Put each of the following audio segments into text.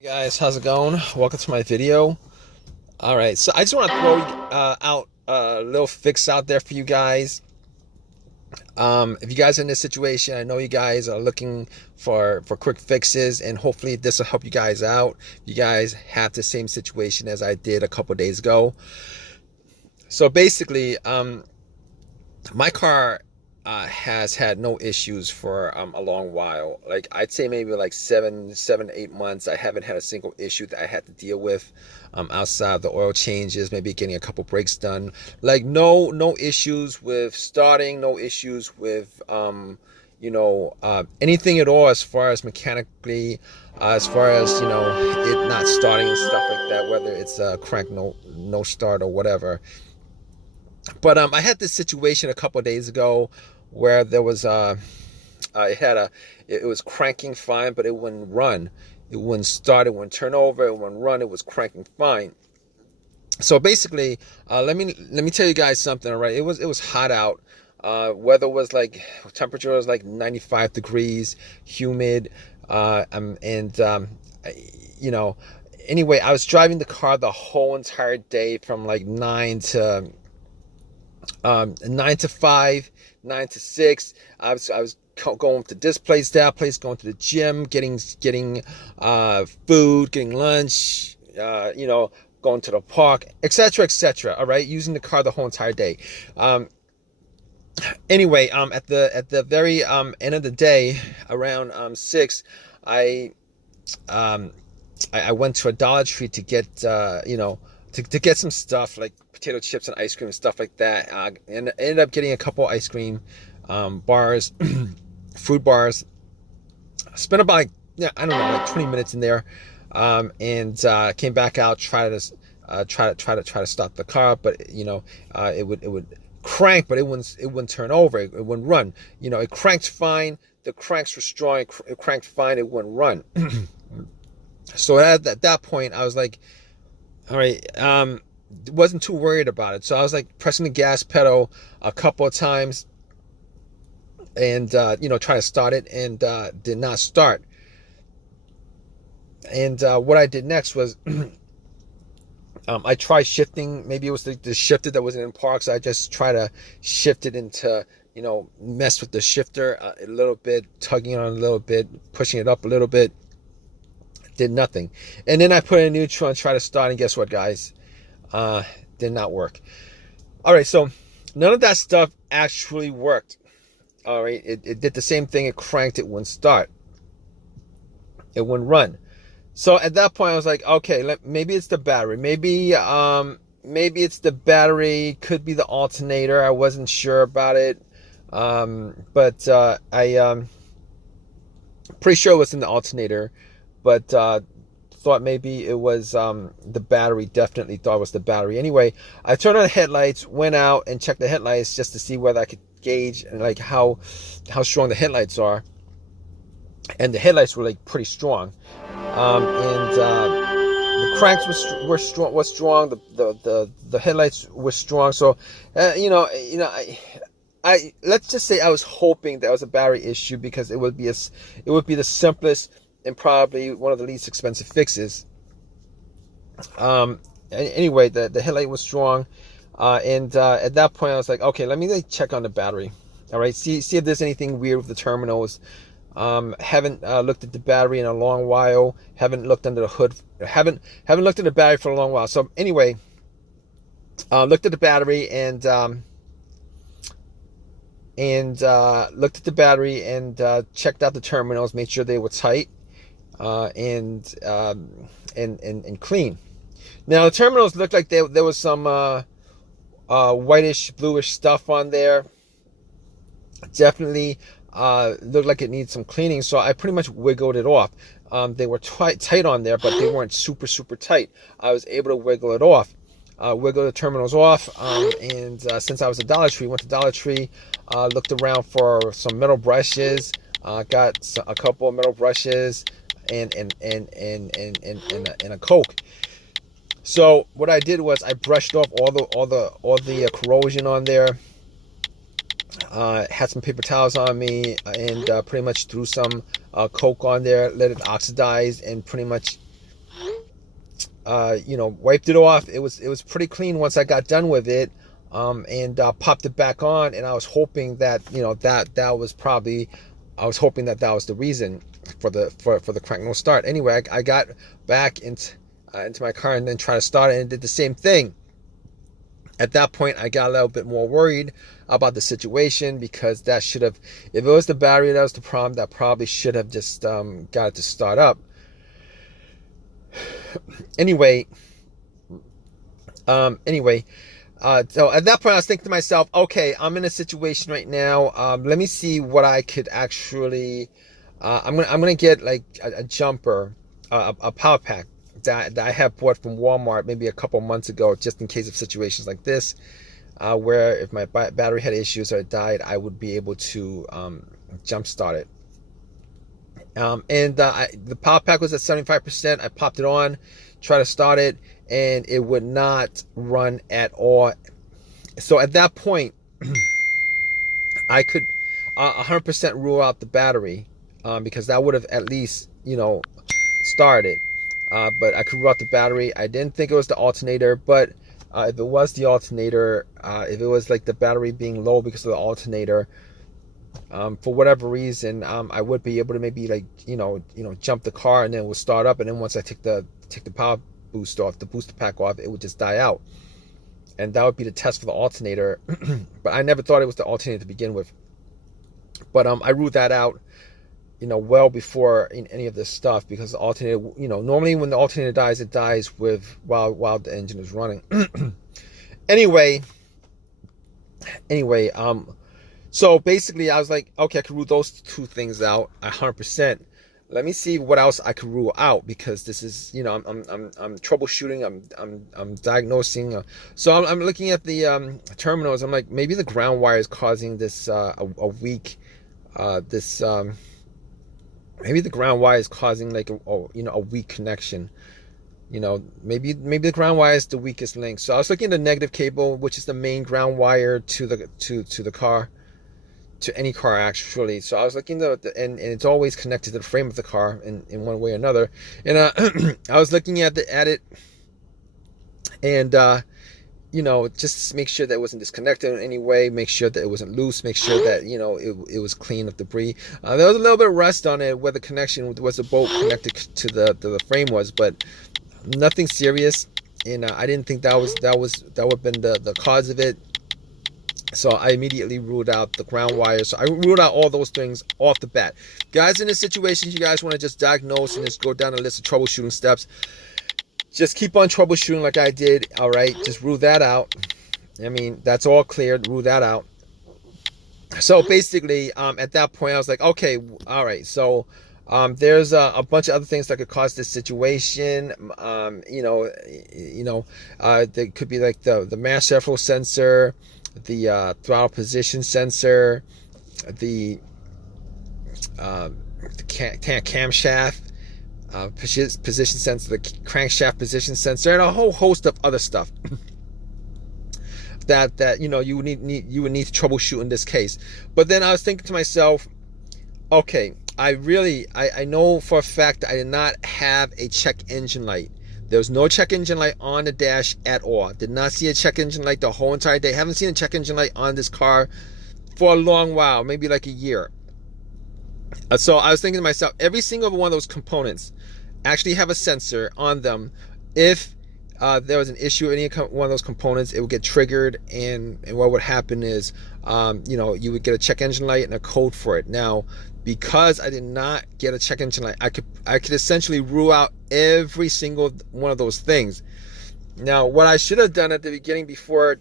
Hey guys, how's it going? Welcome to my video. All right, so I just want to throw out a little fix out there for you guys. If you guys are in this situation, I know you guys are looking for quick fixes, and hopefully this will help you guys out. You guys have the same situation as I did a couple days ago. So basically, my car has had no issues for a long while. Like I'd say maybe like 8 months. I haven't had a single issue that I had to deal with outside of the oil changes, maybe getting a couple brakes done. Like no issues with starting, no issues with anything at all as far as mechanically, as far as it not starting and stuff like that. Whether it's a crank no start or whatever. But I had this situation a couple of days ago where there was it was cranking fine, but it wouldn't run. It wouldn't start. It wouldn't turn over. It wouldn't run. It was cranking fine. So basically, let me tell you guys something. All right, it was hot out. Weather was like temperature was like 95 degrees, humid, and you know. Anyway, I was driving the car the whole entire day from like 9 to 5, 9 to 6. I was going to this place, that place, going to the gym, getting food, getting lunch, going to the park, etc., etc. All right, using the car the whole entire day. Anyway, at the very end of the day, around 6, I I went to a Dollar Tree to get to get some stuff like potato chips and ice cream and stuff like that. And I ended up getting a couple ice cream bars, fruit bars. Spent about I don't know, like 20 minutes in there, and came back out, try to stop the car, but it would crank, but it wouldn't turn over. It wouldn't run. It cranked fine. The cranks were strong. It cranked fine. It wouldn't run. So at that point, I was like, all right, wasn't too worried about it. So I was like pressing the gas pedal a couple of times and trying to start it, and did not start. And what I did next was I tried shifting. Maybe it was the shifter that wasn't in park, so I just try to shift it into, mess with the shifter a little bit, tugging on it a little bit, pushing it up a little bit. Did nothing. And then I put in neutral and tried to start, and guess what, guys? Did not work. All right, so none of that stuff actually worked. All right, it did the same thing. It cranked, it wouldn't start. It wouldn't run. So at that point, I was like, okay, maybe it's the battery. Maybe it's the battery. Could be the alternator. I wasn't sure about it, but I pretty sure it was in the alternator. But thought maybe it was the battery. Definitely thought it was the battery. Anyway, I turned on the headlights, went out and checked the headlights just to see whether I could gauge like how strong the headlights are. And the headlights were like pretty strong. And the cranks were strong. The headlights were strong. So I let's just say I was hoping that was a battery issue, because it would be the simplest and probably one of the least expensive fixes. Anyway, the headlight was strong, and at that point I was like, okay, let me check on the battery. All right, see if there's anything weird with the terminals. Haven't looked at the battery in a long while. Haven't looked under the hood. Haven't looked at the battery for a long while. So anyway, looked at the battery and looked at the battery and checked out the terminals, made sure they were tight. And clean. Now the terminals looked like there was some whitish, bluish stuff on there. Definitely looked like it needs some cleaning. So I pretty much wiggled it off. They were tight on there, but they weren't super tight. I was able to wiggle it off. Wiggle the terminals off. And since I was at Dollar Tree, went to Dollar Tree, looked around for some metal brushes. Got a couple of metal brushes. And a Coke. So what I did was I brushed off all the corrosion on there. Had some paper towels on me, and pretty much threw some Coke on there, let it oxidize, and pretty much wiped it off. It was pretty clean once I got done with it, and popped it back on. And I was hoping that that was probably, I was hoping that that was the reason for the crank no start. Anyway, I got back into my car and then tried to start it and did the same thing. At that point, I got a little bit more worried about the situation, because that should have, if it was the battery that was the problem, that probably should have just got it to start up. Anyway, so at that point I was thinking to myself, okay, I'm in a situation right now. Let me see what I could actually. I'm gonna get like a jumper, a power pack that I have bought from Walmart maybe a couple months ago, just in case of situations like this, where if my battery had issues or it died, I would be able to jump start it. The power pack was at 75%. I popped it on, tried to start it, and it would not run at all. So at that point, I could 100% rule out the battery, because that would have at least, started. But I could rule out the battery. I didn't think it was the alternator, but if it was the alternator, if it was like the battery being low because of the alternator, for whatever reason, I would be able to maybe like jump the car, and then it would start up, and then once I take the power boost off, the booster pack off, it would just die out, and that would be the test for the alternator. But I never thought it was the alternator to begin with. But I ruled that out, well before any of this stuff, because the alternator, normally when the alternator dies, it dies while the engine is running. Anyway, so basically I was like, okay, I could rule those two things out 100%. Let me see what else I could rule out, because this is, I'm troubleshooting, I'm diagnosing. So I'm looking at the terminals. I'm like, maybe the ground wire is causing this a weak maybe the ground wire is causing like a weak connection. Maybe the ground wire is the weakest link. So I was looking at the negative cable, which is the main ground wire to the car, to any car actually. So I was looking and it's always connected to the frame of the car in one way or another. And I was looking at it, and just make sure that it wasn't disconnected in any way, make sure that it wasn't loose, make sure that it was clean of debris. There was a little bit of rust on it where the connection was the bolt connected to the frame was, but nothing serious. And I didn't think that would have been the cause of it. So I immediately ruled out the ground wire. So I ruled out all those things off the bat. Guys, in this situation, you guys want to just diagnose and just go down a list of troubleshooting steps. Just keep on troubleshooting like I did. All right, just rule that out. I mean, that's all cleared. Rule that out. So basically, at that point, I was like, okay, all right. So there's a bunch of other things that could cause this situation. There could be like the mass airflow sensor, the throttle position sensor, the camshaft position sensor, the crankshaft position sensor, and a whole host of other stuff that you would need to troubleshoot in this case. But then I was thinking to myself, okay, I know for a fact that I did not have a check engine light. There was no check engine light on the dash at all. Did not see a check engine light the whole entire day. Haven't seen a check engine light on this car for a long while, maybe like a year. So I was thinking to myself, every single one of those components actually have a sensor on them. If there was an issue with any one of those components, it would get triggered, and what would happen is, you would get a check engine light and a code for it. Now, because I did not get a check engine light, I could essentially rule out every single one of those things. Now, what I should have done at the beginning before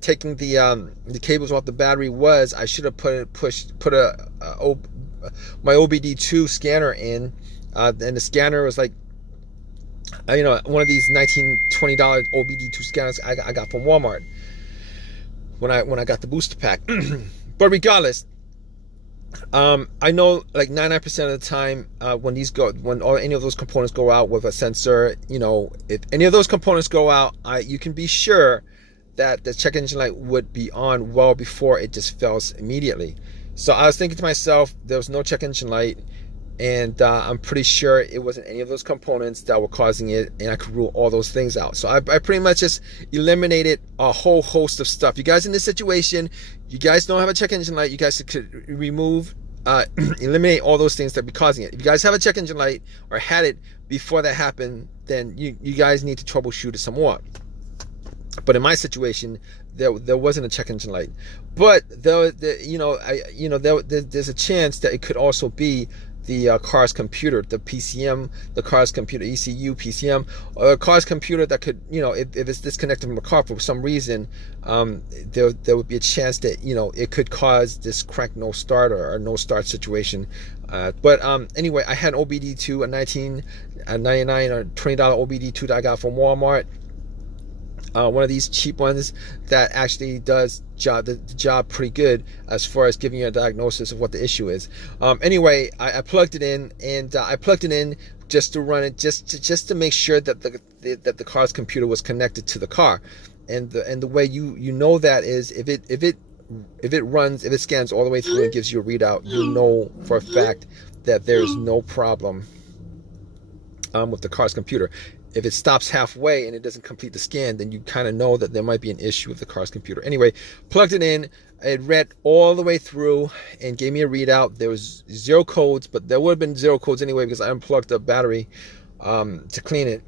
taking the cables off the battery was I should have put my OBD2 scanner in, and the scanner was like, one of these $19-20 OBD2 scanners I got from Walmart when I got the booster pack. But regardless, I know like 99% of the time when any of those components go out with a sensor, if any of those components go out, you can be sure that the check engine light would be on well before it just fails immediately. So I was thinking to myself, there was no check engine light. and I'm pretty sure it wasn't any of those components that were causing it, and I could rule all those things out. So I pretty much just eliminated a whole host of stuff. You guys in this situation, you guys don't have a check engine light, you guys could remove, eliminate all those things that be causing it. If you guys have a check engine light or had it before that happened, then you guys need to troubleshoot it some more. But in my situation, there wasn't a check engine light. But there's a chance that it could also be the car's computer, the PCM, the car's computer, ECU, PCM, or a car's computer that could, if it's disconnected from a car for some reason, there would be a chance that, it could cause this crank no start or no start situation. But anyway, I had an OBD2, a $19.99 or $20 OBD2 that I got from Walmart. One of these cheap ones that actually does the job pretty good as far as giving you a diagnosis of what the issue is. Anyway, I plugged it in, and I plugged it in just to run it, just to make sure that the car's computer was connected to the car. And the way you know that is if it scans all the way through and gives you a readout, you know for a fact that there's no problem with the car's computer. If it stops halfway and it doesn't complete the scan, then you kind of know that there might be an issue with the car's computer. Anyway, plugged it in, it read all the way through and gave me a readout. There was 0 codes, but there would have been 0 codes anyway because I unplugged the battery to clean it.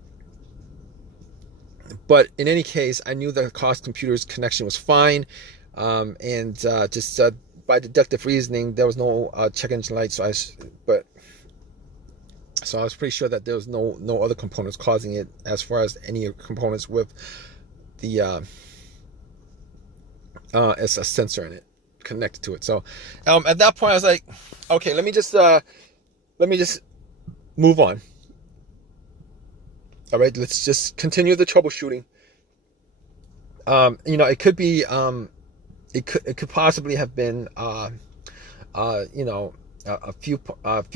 But in any case, I knew the car's computer's connection was fine, and just by deductive reasoning, there was no check engine light. So I was pretty sure that there was no other components causing it, as far as any components with the as a sensor in it connected to it. So at that point I was like, okay, let me just move on. All right, let's just continue the troubleshooting. It could be it could possibly have been a fuel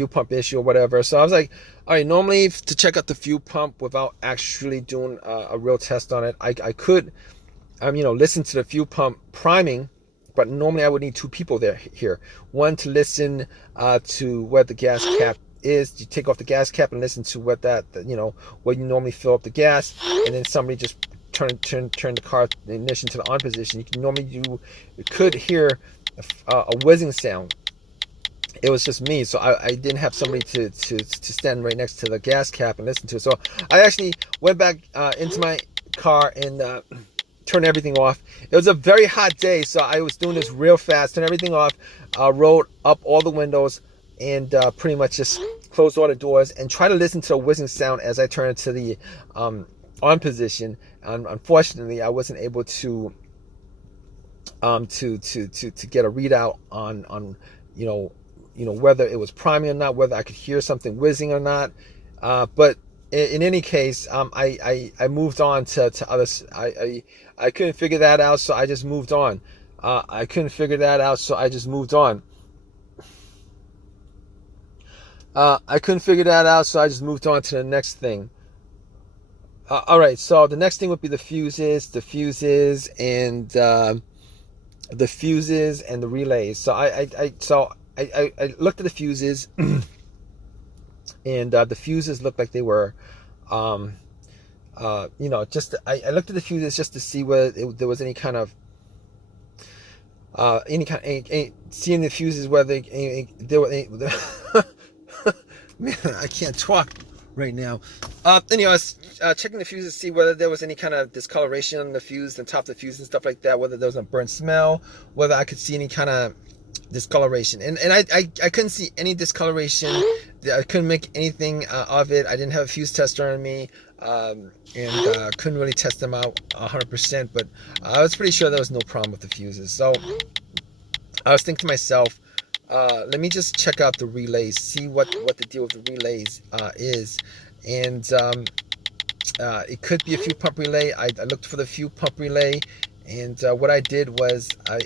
pump issue or whatever. So I was like, all right, normally to check out the fuel pump without actually doing a real test on it, I could listen to the fuel pump priming, but normally I would need 2 people here. One to listen to where the gas cap is. You take off the gas cap and listen to what where you normally fill up the gas, and then somebody just turn the car, the ignition to the on position. You could hear a whizzing sound. It was just me, so I didn't have somebody to stand right next to the gas cap and listen to it. So I actually went back into my car and turned everything off. It was a very hot day, so I was doing this real fast. Turned everything off, rolled up all the windows, and pretty much just closed all the doors and tried to listen to the whizzing sound as I turned to the on position. Unfortunately, I wasn't able to get a readout on whether it was priming or not, whether I could hear something whizzing or not. But in any case, I moved on to others. I couldn't figure that out, so I just moved on. I couldn't figure that out, so I just moved on. I couldn't figure that out, so I just moved on to the next thing. All right, so the next thing would be the fuses and the relays. So I looked at the fuses, and the fuses looked like they were, I looked at the fuses just to see whether there was any kind of, seeing the fuses whether there were any, man, I can't talk right now. Anyway, I was checking the fuses to see whether there was any kind of discoloration on the fuse, the top of the fuse and stuff like that, whether there was a burnt smell, whether I could see any kind of discoloration, and I couldn't see any discoloration. I couldn't make anything of it. I didn't have a fuse tester on me, and couldn't really test them out 100%, but I was pretty sure there was no problem with the fuses. So I was thinking to myself, let me just check out the relays, see what the deal with the relays is. And it could be a fuel pump relay. I looked for the fuel pump relay, and what I did was I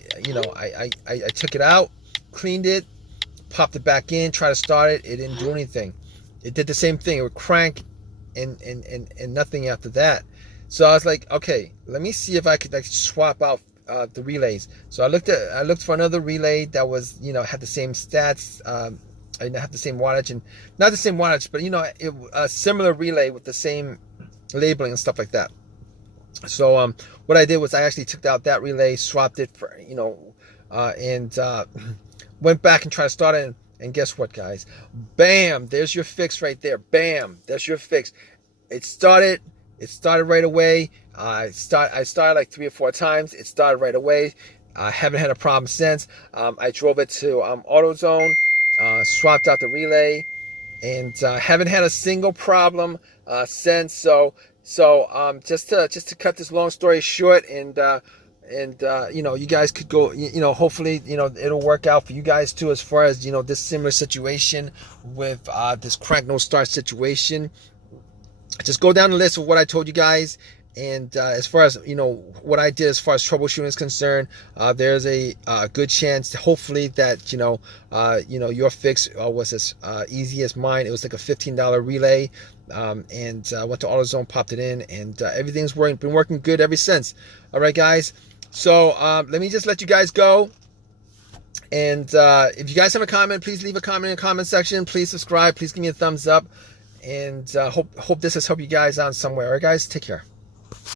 took it out, cleaned it, popped it back in, tried to start it. It didn't do anything. It did the same thing. It would crank and nothing after that. So I was like, okay, let me see if I could swap out the relays. So I looked for another relay that was, had the same stats, I didn't have the same wattage, and not the same wattage, but a similar relay with the same labeling and stuff like that. So what I did was I actually took out that relay, swapped it for and went back and tried to start it. And guess what, guys? Bam! There's your fix right there. Bam! That's your fix. It started right away. I started like 3 or 4 times. It started right away. I haven't had a problem since. I drove it to AutoZone, swapped out the relay, and haven't had a single problem since. So just to cut this long story short, and you guys could go, hopefully it'll work out for you guys too, as far as this similar situation with this crank no start situation. Just go down the list of what I told you guys, and as far as what I did as far as troubleshooting is concerned, there's a good chance, hopefully, that your fix was as easy as mine. It was like a $15 relay, and I went to AutoZone, popped it in, and everything's been working good ever since. All right, guys. So let me just let you guys go. And if you guys have a comment, please leave a comment in the comment section. Please subscribe. Please give me a thumbs up. And hope this has helped you guys out somewhere. All right, guys, take care.